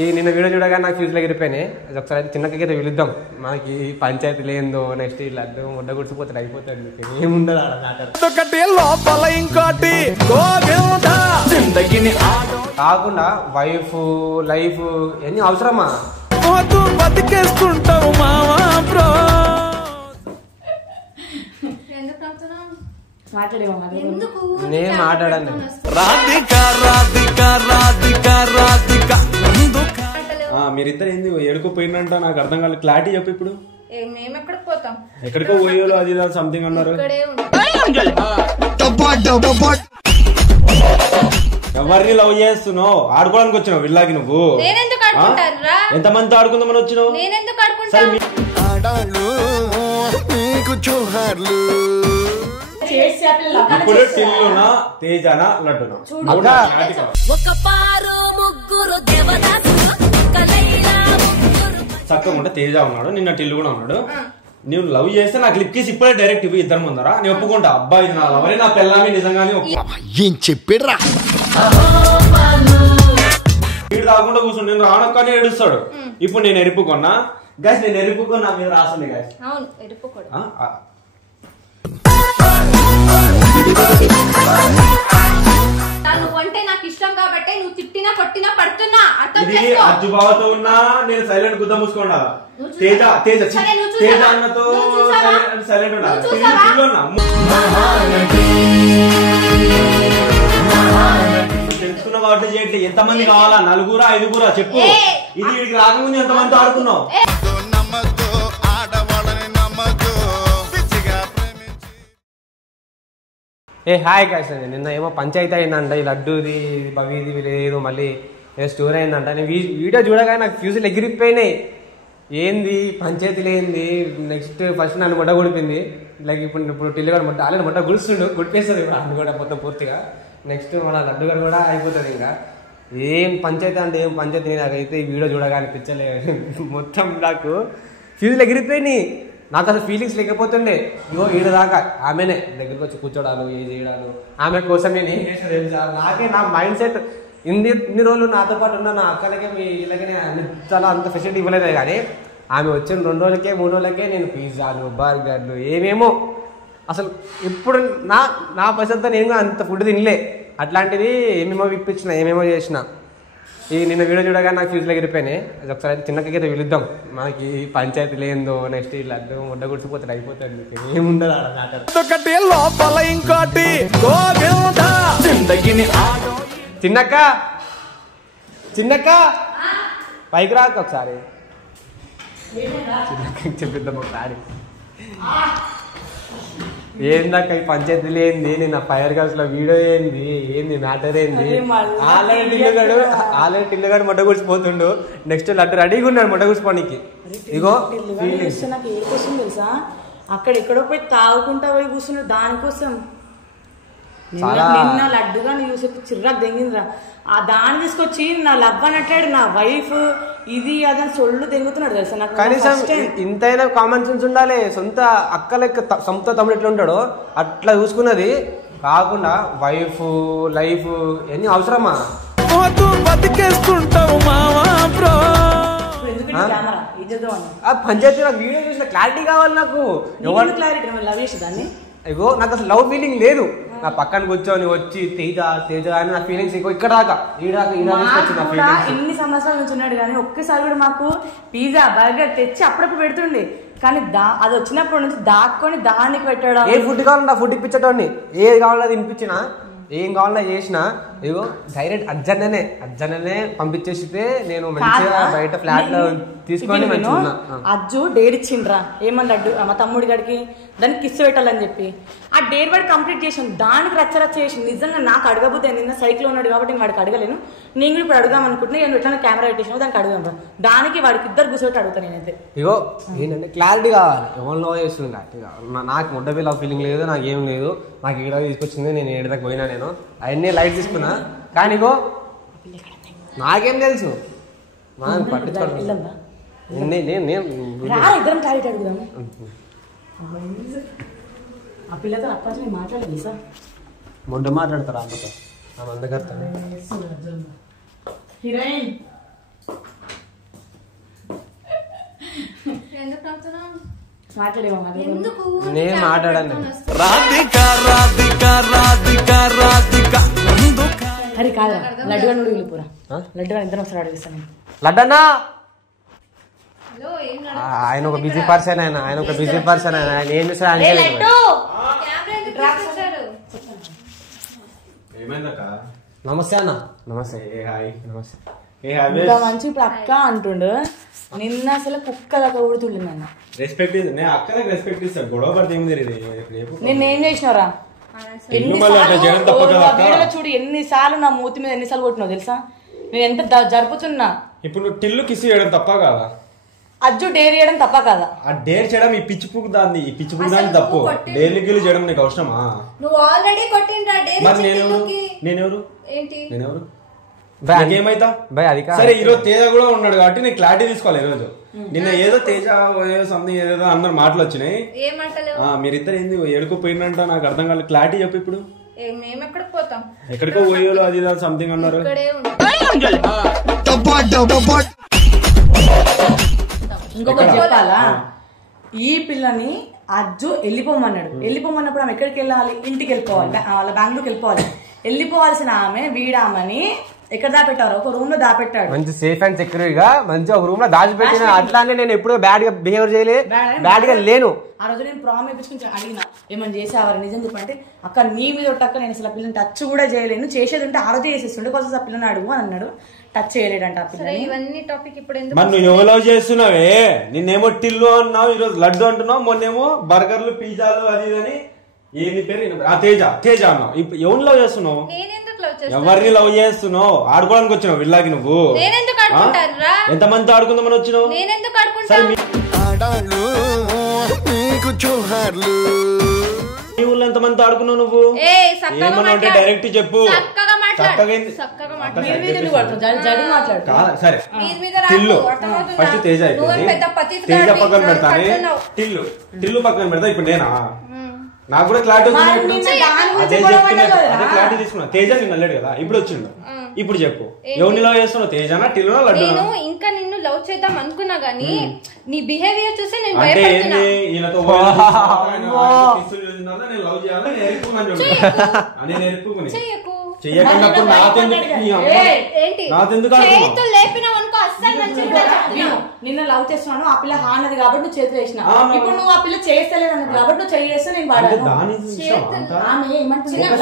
ఈ నిన్న వీడియో చూడగా నాకు ఫ్యూజ్లో ఎగిరిపోయినాయి. అది ఒకసారి చిన్నకైతే పిలుద్దాం. మనకి పంచాయతీలు ఏందో నెక్స్ట్ ఈ లడ్డు ముడ్డ గుడిసిపోతే అయిపోతుంది. ఏముండదు లోపల ఇంకోటి కాకుండా వైఫ్ లైఫ్ ఎన్ని అవసరమా బతికేసుకుంటావు మావా బ్రో. నేను మాట్లాడాను. మీరిద్దరు ఏంది ఎడుకోపోయినంట నాకు అర్థం కాలేదు. క్లారిటీ చెప్పు ఇప్పుడు. మేము ఎక్కడికి పోతాం? ఎక్కడికో పోయేలో అది సంథింగ్ అన్నారు. ఎవరిని లవ్ చేస్తున్నావు? ఆడుకోవడానికి వచ్చినావు విల్లాకి నువ్వు? ఎంతమంది ఆడుకుందామని వచ్చినావు? ఇప్పుడు టిల్లునా తేజానా లడ్డునా? చక్కగా ఉంటే తేజ ఉన్నాడు, నిన్న టిల్లు కూడా ఉన్నాడు. నువ్వు లవ్ చేస్తే నాకు లిప్ కిస్ ఇప్పుడే డైరెక్ట్ ఇవ్వు ఇద్దరు ముందరా. నేను ఒప్పుకుంటా. అబ్బాయి నా లవరే నా పిల్లమే నిజంగానే ఏం చెప్పాడురా. వీడు రాకుండా కూర్చుని నేను రానక్కనే ఏడుస్తాడు. ఇప్పుడు నేను ఎరుపుకున్నా గైస్, నేను ఎరుపుకున్నా మీరు రాస్తుంది గైస్. నువ్వంటే నాకు ఇష్టం కాబట్టి నువ్వు తిట్టినా కొట్టినా పడుతున్నా. అజ్జు బావతో ఉన్నా నేను సైలెంట్ గుద్ద మూసుకోండా. తేజ తేజ తేజ అన్నతో సైలెంట్ ఉన్నా. తెలుసుకున్న కాబట్టి చేయండి. ఎంతమంది కావాలా? నలుగురా ఐదుగురా చెప్పు. ఇది వీడికి రాకముందు ఎంతమంది ఆడుకున్నావు? Hi guys. నిన్న ఏమో పంచాయతీ అయిందంట. ఈ లడ్డూది భవీది లేదు మళ్ళీ ఏదో స్టోర్ అయిందంట. నేను వీడియో చూడగానే నాకు ఫ్యూజులు ఎగిరిపోయినాయి. ఏంది పంచాయతీలు ఏంది? నెక్స్ట్ ఫస్ట్ నన్ను ముడ్డ గుడిపింది. లైక్ ఇప్పుడు టిల్లుగాడు ముడ్డ ఆల్రెడీ ముడ్డ గుడిస్తుండు, గుడిపేస్తుంది ఇప్పుడు అన్ను కూడా మొత్తం పూర్తిగా. నెక్స్ట్ మన లడ్డు గారు కూడా అయిపోతుంది. ఇంకా ఏం పంచాయతీ అంటే ఏం పంచాయతీ నాకైతే ఈ వీడియో చూడగా అనిపించలేదు. మొత్తం నాకు ఫ్యూజులు ఎగిరిపోయినాయి. నాకు అసలు ఫీలింగ్స్ లేకపోతుండే. ఇగో ఈడ దాకా ఆమెనే దగ్గరికి వచ్చి కూర్చోడాలు ఏ చేయడాలు ఆమె కోసం నేను ఏం చేసిన తెలుసా? నాకే నా మైండ్ సెట్ ఇన్ని రోజులు నాతో పాటు ఉన్న నా అక్కలకే మీ ఇలాగనే చాలా అంత ఫెసిలిటీ ఇవ్వలేదే. కానీ ఆమె వచ్చిన 2 రోజులకే 3 రోజులకే నేను పిజ్జాలు బర్గర్లు ఏమేమో అసలు ఇప్పుడు నా పైసలతో నేను అంత ఫుడ్ తినలే. అట్లాంటిది ఏమేమో ఇప్పించిన ఏమేమో చేసిన. ఈ నిన్న వీడియో చూడగా నాకు ఫ్యూజ్లో ఎగిరిపోయినాయి. అది ఒకసారి చిన్నకైతే పిలుద్దాం. మనకి పంచాయతీలు ఏందో నెక్స్ట్ ఈ లడ్డు ముడ్డ గుడిసిపోతే అయిపోతుంది. ఏముండదు లోపల ఇంకోటి చిన్నక్క చిన్నక్క పైకి రాక ఒకసారి చెప్పిద్దాం ఒకసారి. ఏందాక ఈ పంచాయతీలు ఏంది? నేను ఫైర్ గర్ల్స్ లో వీడియో ఏంది మ్యాటర్ ఏంది? ఆల్రెడీ టిల్లుగాడు మొట్ట కూర్చిపోతుండు. నెక్స్ట్ లడ్డు రెడీగా ఉన్నాడు మొట్ట కూర్చిపోనికి. ఇగో నాకు ఏ కోసం తెలుసా? అక్కడ ఎక్కడో పోయి తాగుకుంటా పోయి కూర్చున్నాడు దానికోసం. నిన్న లడ్డుగా చూసి చిర్రాకు దెంగిందిరా. ఆ దాన్ని తీసుకొచ్చి నా లవ్ అని అంటాడు. నా వైఫ్ ఇది అదని సొల్లు దెంగుతున్నాడు తెలుసా. నాకు కనీసం ఇంతైనా కామన్ సెన్స్ ఉండాలి. సొంత అక్క లెక్క సొంత తమ్ముడు ఎట్లా ఉంటాడో అట్లా చూసుకున్నది కాకుండా వైఫ్ లైఫ్ ఎన్ని అవసరమా? బతికేసుకుంటావు మావా బ్రో. పంచాయతీ నాకు వీడియో చూసిన క్లారిటీ కావాలి. నాకు ఎవరు క్లారిటీ లవ్ చేసేదాన్ని. ఇగో నాకు అసలు లవ్ ఫీలింగ్ లేదు. నా పక్కన కూర్చొని వచ్చి తేజ తేజ అని నా ఫీలింగ్స్ ఇక్కడ దాకా ఎన్ని సంవత్సరాల నుంచి ఉన్నాడు కానీ ఒక్కసారి కూడా మాకు పిజ్జా బర్గర్ తెచ్చి అప్పుడప్పుడు పెడుతుండే. కానీ అది వచ్చినప్పటి నుంచి దాక్కొని దానికి పెట్టడం. ఏ ఫుడ్ కావాలన్నా ఫుడ్ ఇప్పించటోని, ఏది కావాలన్నా అది వినిపించినా, ఏం కావాలన్నా చేసినా ఇగో డైరెక్ట్ అజ్జననే పంపించేసితే నేను మంచిగా బయట ఫ్లాట్ లో తీసుకొని అజ్జు డేర్ ఇచ్చిండ్రా. ఏమన్నా లడ్డు మా తమ్ముడి గడికి దానికి కిస్ పెట్టాలని చెప్పి ఆ డేర్ వాడు కంప్లీట్ చేసాను. దానికి రచ్చరచ్చ చేసి నిజంగా నాకు అడగబోతే నిన్న సైకిల్ ఉన్నాడు కాబట్టి నేను వాడికి అడగలేను. నేను కూడా ఇప్పుడు అడుగుదాం అనుకుంటున్నా. నేను ఎట్లా కెమెరా పెట్టేసాను దానికి అడుగుదాం. దానికి వాడికి ఇద్దరు కూర్చోబెట్టి అడుగుతాను నేనైతే. ఇగో ఏంటంటే క్లారిటీ కావాలి. ఎవరు లవ్ చేస్తుంది నాకు ముడ్డపై లవ్ ఫీలింగ్ లేదు, నాకు ఏం లేదు. నాకు ఈడ తీసుకొచ్చింది, నేను ఏడదాకా పోయినా, నేను అవన్నీ లైట్ తీసుకున్నా. కానీ ఇగో నాకేం తెలుసు మనం పట్టించుకోవాలి. ఆ పిల్లతో అప్పటి మాట్లాడదు సార్. మొండ మాట్లాడతారా అందుకో అందగడతాను హీరోయిన్ ఎందుకు నేను మాట్లాడాను అరే కాదా లడ్డుగా నువ్వు వెళ్ళిపోరా లడ్డుగా ఇద్దరు ఒకసారి అడిగిస్తాను లడ్డన్నా హలో ఏం ఆయన ఒక బిజీ పర్సన్ ఆయన ఒక బిజీ పర్సన్ ఆయన ఏం చేస్తారు ఆయన కెమెరా ఎందుకు తీసుకొచ్చారు? నమస్తే అన్న నమస్తే నమస్తే ఇంకా మంచి ఇప్పుడు అక్క అంటుండు నిన్న అసలు కుక్క దాకా ఊడుతుండే నన్ను రెస్పెక్ట్ నేను అక్కడికి రెస్పెక్ట్ ఇస్తాను గొడవ పడితే ఏం జరిగింది నిన్న ఏం చేసినారా చూడు ఎన్నిసార్లు నా మూతి మీద ఎన్నిసార్లు కొట్టినావు తెలుసా నేను ఎంత జరుపుతున్నా ఇప్పుడు నువ్వు టిల్లు కిసి చేయడం తప్ప కాదా అజ్జు డేర్ చేయడం తప్ప కాదా ఆ డేర్ చేయడం ఈ పిచ్చి పువ్వు దాన్ని ఈ పిచ్చి పువ్వు దాన్ని తప్పు డైలీ గిల్లు చేయడం నీకు అవసరమా నువ్వు ఆల్రెడీ కొట్టిండ్రా డేర్ మరి నేనెవరు ఏంటి నేనెవరు ఏమైతా భయ్ అది సరే ఈ రోజు తేజ కూడా ఉన్నాడు కాబట్టి నేను క్లారిటీ తీసుకోవాలి ఈ రోజు నిన్న ఏదో తేజ సంథింగ్ ఏదో అన్నారు మాటలు వచ్చినాయి మీరిద్దరు ఏంది ఎడుకుపోయినంట నాకు అర్థం కాలేదు క్లారిటీ చెప్పు ఇప్పుడు మేము ఎక్కడికి పోతాం ఎక్కడికో పోయేలో అది సంథింగ్ అన్నారు ఇంకొకటి చెప్పాలా ఈ పిల్లని అజ్జు వెళ్ళిపోమన్నప్పుడు ఆమె ఎక్కడికి వెళ్ళాలి ఇంటికి వెళ్ళిపోవాలి వాళ్ళ బెంగళూరుకి వెళ్ళిపోవాలి వెళ్ళిపోవాల్సిన ఆమె వీడామని ఎక్కడ దాపెట్టారు ఒక రూమ్ లో దాపెట్టాడు మంచి సేఫ్ అండ్ సెక్యూర్ గా మంచి ఒక రూమ్ లో దాచిపెట్టిన అట్లానే నేను ఎప్పుడు బ్యాడ్ గా బిహేవ్ చేయలేదు బ్యాడ్ గా లేను ఆ రోజు నేను ప్రామ్ వేయించుకుని అడిగిన ఏమని చేసేవారు నిజం చెప్పంటే అక్క నీ మీద ఒట్టక్క నేను అసలు పిల్లని టచ్ కూడా చేయలేను చేసేది ఉంటే ఆ రోజు చేసేస్తుండే కొంచెం ఆ పిల్లని అడుగు అని అన్నాడు టచ్ చేయలేడంట ఆ పిల్లని ఇవన్నీ టాపిక్ ఇప్పుడు మరి నువ్వు ఎవరో చేస్తున్నావే నిన్నేమో టిల్లు అన్నావు ఈ రోజు లడ్డు అంటున్నావు మొన్నేమో బర్గర్లు పిజ్జాలు అది అని ఏంది పేరు తేజ తేజ అన్నావు ఇప్పుడు ఎవరిని లవ్ చేస్తున్నావు ఎవరిని లవ్ చేస్తున్నావు ఆడుకోవడానికి వచ్చినావు విల్లాకి నువ్వు ఎంతమంది ఆడుకుందామని వచ్చినావు నీ ఊళ్ళో ఎంతమంది ఆడుకున్నావు నువ్వు ఏమన్నా అంటే డైరెక్ట్ చెప్పు సరే టిల్లు ఫస్ట్ తేజ అయిపోయింది తేజ పక్కన పెడతాను టిల్లు పక్కన పెడతా ఇప్పుడు నేనా నాకు కూడా క్లారిటీ అదే చెప్తున్నా అదే క్లారిటీ తీసుకున్నా తేజ నిన్ను వెళ్ళాడు కదా ఇప్పుడు వచ్చిండు ఇప్పుడు చెప్పు ఎవరిని లవ్ చేస్తున్నావు తేజనా టిల్లునా లడ్డునా ఇంకా నిన్ను లవ్ చేద్దాం అనుకున్నా గానీ నీ బిహేవియర్ చూసి నేను అంటే ఏంది ఈయనతో నేను లవ్ చేయాలి నేను ఎరుపుకుని చెయ్యకున్నప్పుడు నాకెందుకు నిన్న లవ్ చేస్తున్నాను ఆ పిల్ల హాన్నది కాబట్టి నువ్వు చేతులు వేసిన ఇప్పుడు నువ్వు ఆ పిల్ల చేస్తలేదు అన్నది కాబట్టి నువ్వు చేస్తే నేను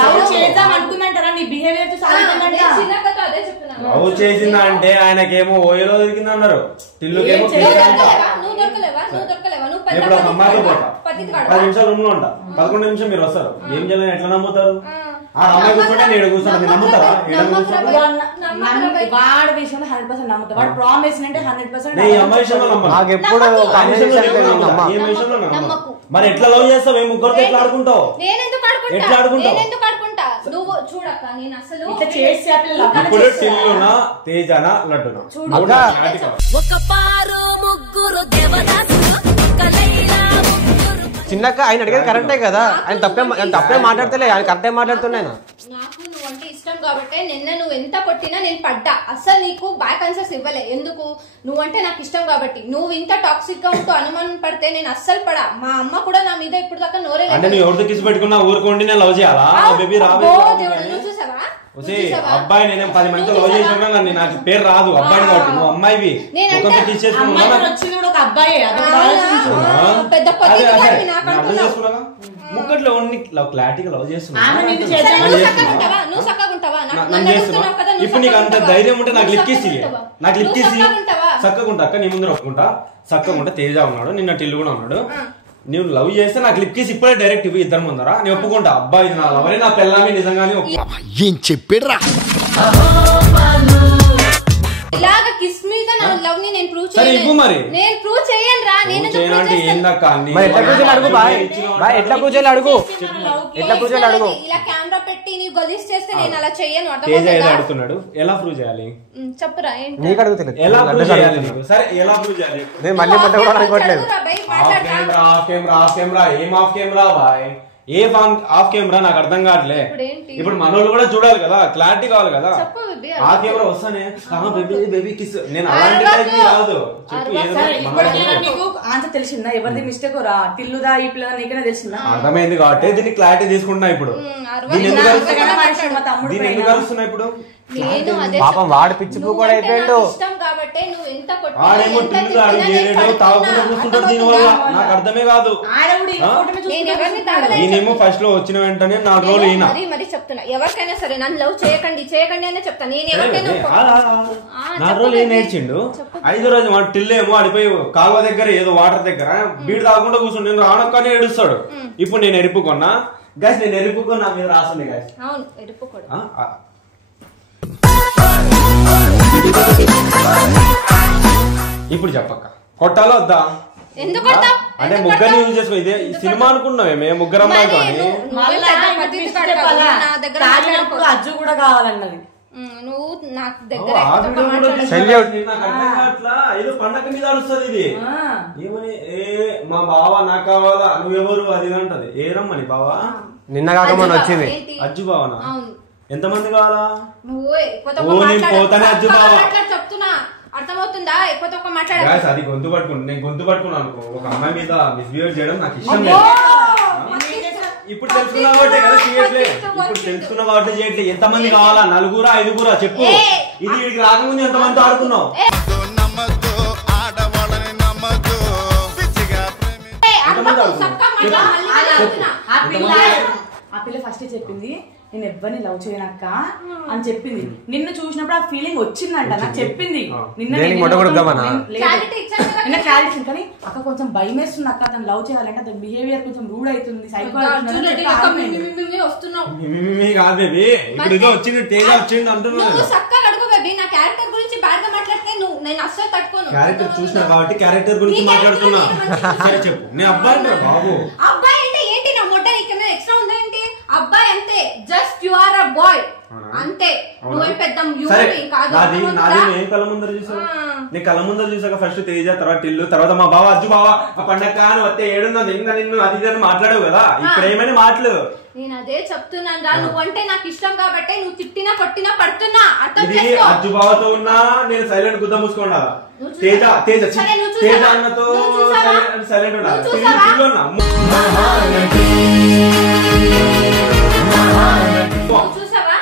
లవ్ చేద్దాం అనుకుందంటారా నీ బిహేవియర్ లవ్ చేసిందా అంటే ఆయనకేమో ఓయలో దొరికింది అన్నారు టిల్లుకేమో ఇప్పుడు ఒక అమ్మాయితో పోతా 10 నిమిషాలు రూమ్ లో ఉంటా 11 నిమిషం మీరు వస్తారు ఏం చేయాలని ఎట్లా నమ్ముతారు ఆ అమ్మాయి కూర్చుంటే నేను కూర్చున్నా మీరు నమ్ముతారా వాడి విషయంలో 100% నమ్ముతా వాడు ప్రామిస్ అంటే 100% అమ్మాయి విషయంలో మరి ఎట్లా లవ్ చేస్తావు ఏం ముగ్గురితో ఎట్లా ఆడుకుంటావు ఎట్లా ఆడుకుంటావు నువ్వు చూడక్క నేను అసలు ఇప్పుడు టిల్లునా తేజనా లడ్డునా ఒక పారు ముగ్గురు దేవదాసులు చిన్నక్క ఆయన అడిగేది కరెక్టే కదా ఆయన తప్పే మాట్లాడతలే ఆయన కరెక్టే మాట్లాడుతున్నాను నాకు నువ్వంటే ఇష్టం కాబట్టి నిన్న నువ్వు ఎంత కొట్టినా నేను పడ్డా అసలు నీకు బ్యాక్ ఆన్సర్స్ ఇవ్వలే ఎందుకు నువ్వంటే నాకు ఇష్టం కాబట్టి నువ్వు ఇంత టాక్సిక్ గా ఉంటూ అనుమానం పడితే నేను అస్సలు పడా మా అమ్మ కూడా నా మీద ఇప్పుడు దాకా నోరే అంటే నువ్వు ఎవరితో కిసి పెట్టుకున్నా ఊరుకోండి నేను లవ్ చేయాలా బేబీ చూసావా అబ్బాయి నేను 10 మందితో లవ్ చేసినా నన్ను నాకు పేరు రాదు అబ్బాయిని కాబట్టి నువ్వు అమ్మాయివి ముక్కట్లో క్లారిటీగా లవ్ చేస్తున్నా ఇప్పుడు నీకు అంత ధైర్యం ఉంటే నాకు లిప్ కిస్ చక్కకుంటా అక్క నీ ముందు ఒప్పుకుంటా చక్కకుంటా తేజ ఉన్నాడు నిన్న టిల్లు కూడా ఉన్నాడు నువ్వు లవ్ చేస్తే నాకు లిప్ కిస్ ఇప్పుడే డైరెక్ట్ ఇవి ఇద్దరు ముందరా నేను ఒప్పుకుంటా అబ్బాయి నా లవరే నా పిల్లami నిజంగానే ఏం చెప్పాడురా ఇలాగా కిస్ మీద నా లవ్ ని నేను ప్రూవ్ చేయను నేను ప్రూవ్ చేయను రా నేను చేయనంటే ఏందక్క మరి ఎట్లా ప్రూవ్ చేయాలి అడుగు బాయ్ ఎట్లా ప్రూవ్ చేయాలి అడుగు ఇలా కెమెరా పెట్టి నీ గలీజ్ చేస్తే నేను అలా చేయను అర్థమవుతుందా అడుగుతున్నాడు ఎలా ప్రూవ్ చేయాలి చెప్పురా ఏంటి నీకు అడుగుతలేదు ఎలా ప్రూవ్ చేయాలి నీకు సరే ఎలా ప్రూవ్ చేయాలి నేను మళ్ళీ మధ్య కూడా అనుకోవట్లేదు ఆఫ్ కెమెరా ఏం ఆఫ్ కెమెరా బాయ్ ఏ ఆఫ్ కెమెరా నాకు అర్థం కావట్లే. ఇప్పుడేంటి? ఇప్పుడు మనోళ్ళు కూడా చూడాలి కదా, క్లారిటీ కావాలి కదా. చెప్పు బేబీ, ఆ కెమెరా వస్తానే బేబీ కిస్, నేను అలాంటి టైప్ కాదు. చెప్పు నీకు ఆన్సర్ తెలిసిందా? ఎవరిది మిస్టేక్ రా? టిల్లుదా ఈ పిల్లదా నీకనే తెలిసిందా? అర్థమైంది కాబట్టి దీన్ని క్లారిటీ తీసుకుంటున్నా. ఇప్పుడు దీన్ని ఎందుకు కలుస్తున్నా ఇప్పుడు? నేను అదే పాపం వాడు పిచ్చి పూ కూడా అయిపోయాడు. ఇష్టం కాబట్టి నువ్వు ఎంత ఆడేమో టిల్లు తాగుకుంటూ కూర్చుంటాడు. దీని వల్ల నాకు అర్థమే కాదు. ఈయనేమో ఫస్ట్ లో వచ్చిన వెంటనే 4 రోజులు ఈయన మరి చెప్తున్నా, ఎవరికైనా సరే నన్ను లవ్ చేయకండి అనే చెప్తాను. నేను ఎవరికైనా 4 రోజులు ఏం నేర్చిండు. 5వ రోజు వాడు టిల్లేమో ఆడిపోయి కాలువ దగ్గర ఏదో వాటర్ దగ్గర బీడు తాగకుండా కూర్చుండు. నేను రానక్కనే ఏడుస్తాడు. ఇప్పుడు నేను ఎరుపుకున్నా గైస్, నేను ఎరుపుకున్నా మీద రాస్తుంది గైస్. అవును ఎరుపుకోడు. ఇప్పుడు చెప్పక్క కొట్టాలో వద్దా? ఎందుకు అంటే ముగ్గురిని యూజ్ చేసుకో. ఇదే సినిమా అనుకున్నామే ముగ్గురు అమ్మాయితో అని. అజ్జు కూడా కావాలన్నది. నువ్వు నాకు దగ్గర ఏదో పండగ మీద అడుస్తుంది ఇది. ఏమని మా బావ నాకు కావాలా, నువ్వెవరు అది అంటది. ఏరమ్మని బావా నిన్న కాక మన వచ్చింది అజ్జు బావనా? ఎంతమంది కావాలా? పోతానే అజ్జు బావ చెప్తున్నా, అర్థమవుతుందా? ఎక్కువ తక్కువ మాట్లాడాలి. అది గొంతు పట్టుకుని నేను గొంతు పట్టుకున్నాను అనుకో, ఒక అమ్మాయి మీద మిస్బిహేవ్ చేయడం నాకు ఇష్టం లేదు. ఇప్పుడు తెలుసుకున్నా కాబట్టి కదా చేయట్లే. ఇప్పుడు తెలుసుకున్న కాబట్టి చేయట్లే. ఎంతమంది కావాలా? 4 5 చెప్పు. ఇది వీడికి రాకముందు ఎంతమంది ఆడుకున్నావు? ఆ పిల్ల ఫస్ట్ చెప్పింది నేను ఎవరిని లవ్ చేయనక్క అని చెప్పింది. నిన్ను చూసినప్పుడు ఆ ఫీలింగ్ వచ్చిందంట నాకు చెప్పింది. నిన్న క్లారిటీ కానీ అక్క కొంచెం భయం వేస్తుంది అక్క, తను లవ్ చేయాలంటే అతని బిహేవియర్ కొంచెం రూడ్ అవుతుంది. క్యారెక్టర్ చూసినా కాబట్టి క్యారెక్టర్ గురించి మాట్లాడుతున్నా. చెప్పు. నేను అబ్బాయి బాబు. అబ్బాయి అంటే ఏంటి? నా మొట్ట ఇక్కడ ఎక్స్ట్రా ఉందేంటి? అబ్బాయి అంతే, just you are a boy అంతే. నువ్వేం పెద్ద నాది కళ్ళ ముందర చూసావు. నీ కళ్ళ ముందర చూసాక ఫస్ట్ తేజ, తర్వాత టిల్లు, తర్వాత మా బావ అజ్జు బావ ఆ పండగ అని వస్తే ఏడున్నది ఇంకా నిన్ను అది అని మాట్లాడవు కదా. ఇక్కడ ఏమైనా మాటలు నేను అదే చెప్తున్నాను రా. నువ్వంటే నాకు ఇష్టం కాబట్టి నువ్వు తిట్టినా కొట్టినా పడుతున్నా. అజ్జు బావతో ఉన్నా నేను సైలెంట్ గుద్ద మూసుకున్నా. తేజ తేజ తేజ అన్నతో సైలెంట్ ఉండాలి.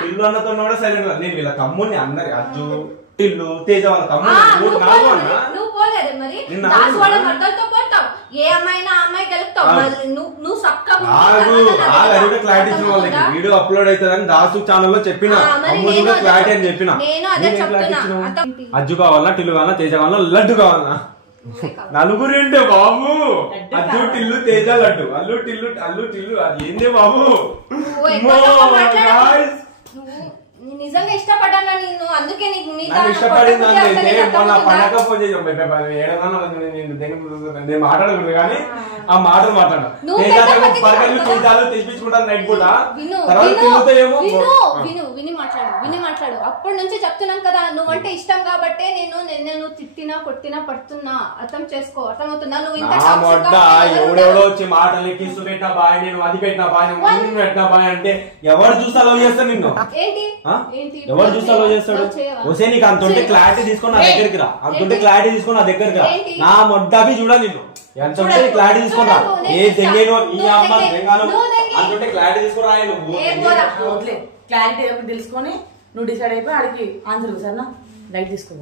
టిల్లు అన్నతో కూడా సైలెంట్. నేను వీళ్ళ తమ్ముడిని అందరి అజ్జు టిల్లు తేజ వాళ్ళ తమ్ముడు. నువ్వు పోలేదు మరి పోతావు. ఏ అమ్మాయినా అమ్మాయి గెలుపుతావు. నువ్వు క్లారిటీ ఇచ్చిన వాళ్ళకి వీడియో అప్లోడ్ అవుతుందని దాసు ఛానల్ లో చెప్పిన క్లారిటీ అని చెప్పిన. అజ్జు కావాలన్నా టిల్లు కావాలన్నా తేజ కావాలన్నా లడ్డు కావాలన్నా? 4 ఏంటే బాబు? అజ్జు టిల్లు తేజ లడ్డు. అల్లు టిల్లు అది ఏందే బాబు? నిజంగా ఇష్టపడ్డానా నిన్ను? అందుకే ఇష్టపడింది మొన్న పండగ ఫోన్ చేసి నేను మాట్లాడకూడదు కానీ ఆ మాటలు మాట్లాడా. తెప్పించుకుంటాను నైట్ పూట. విని మాట్లాడు. అప్పటి నుంచి చెప్తున్నాను కదా, నువ్వంటే ఇష్టం కాబట్టి నేను తిట్టినా కొట్టినా పడుతున్నా. అర్థం చేసుకో, అర్థమవుతుందా? నువ్వు ఎవడెవడో వచ్చి మాటలు కిస్సు పెట్టినా బాయ్, నేను అది పెట్టినా బాయ్, నేను పెట్టినా బాయ్ అంటే ఎవరు చూస్తా లవ్ చేస్తాను నిన్ను? ఎవరు చూస్తా లవ్ చేస్తాడు? వస్తే నీకు అంత ఉంటే క్లారిటీ తీసుకొని నా దగ్గరికి రా. అంతుంటే క్లారిటీ తీసుకొని నా దగ్గరికి రా. నా మొడ్డాబి చూడ నిన్ను ఎంత ఉంటే క్లారిటీ తీసుకున్నా. ఏ దెంగేనో ఈ అమ్మ దెంగానో అంతుంటే క్లారిటీ తీసుకుని రాయి. నువ్వు క్లారిటీ తెలుసుకొని నువ్వు డిసైడ్ అయిపోయి ఆడికి ఆన్సర్ సరేనా? లైట్ తీసుకుందాం.